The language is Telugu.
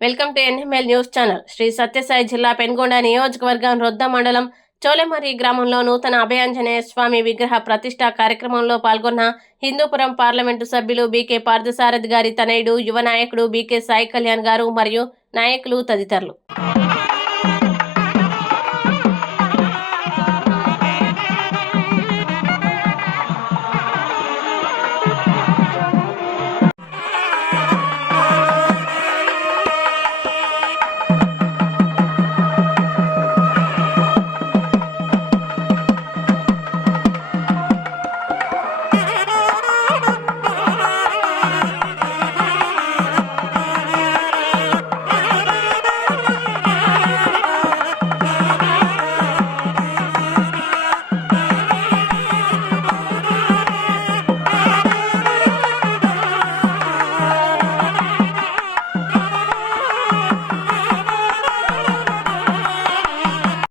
Welcome to NML news channel. Shri Sathya Sai జిల్లా పెనుగొండ నియోజకవర్గం రొద్ద మండలం చోలేమర్రి గ్రామంలో నూతన అభయాంజనేయ స్వామి విగ్రహ ప్రతిష్ఠా కార్యక్రమంలో పాల్గొన్న హిందూపురం పార్లమెంటు సభ్యులు బీకే పార్థసారథి గారి తనయుడు యువ నాయకుడు బీకే సాయి కళ్యాణ్ గారు మరియు నాయకులు తదితరులు.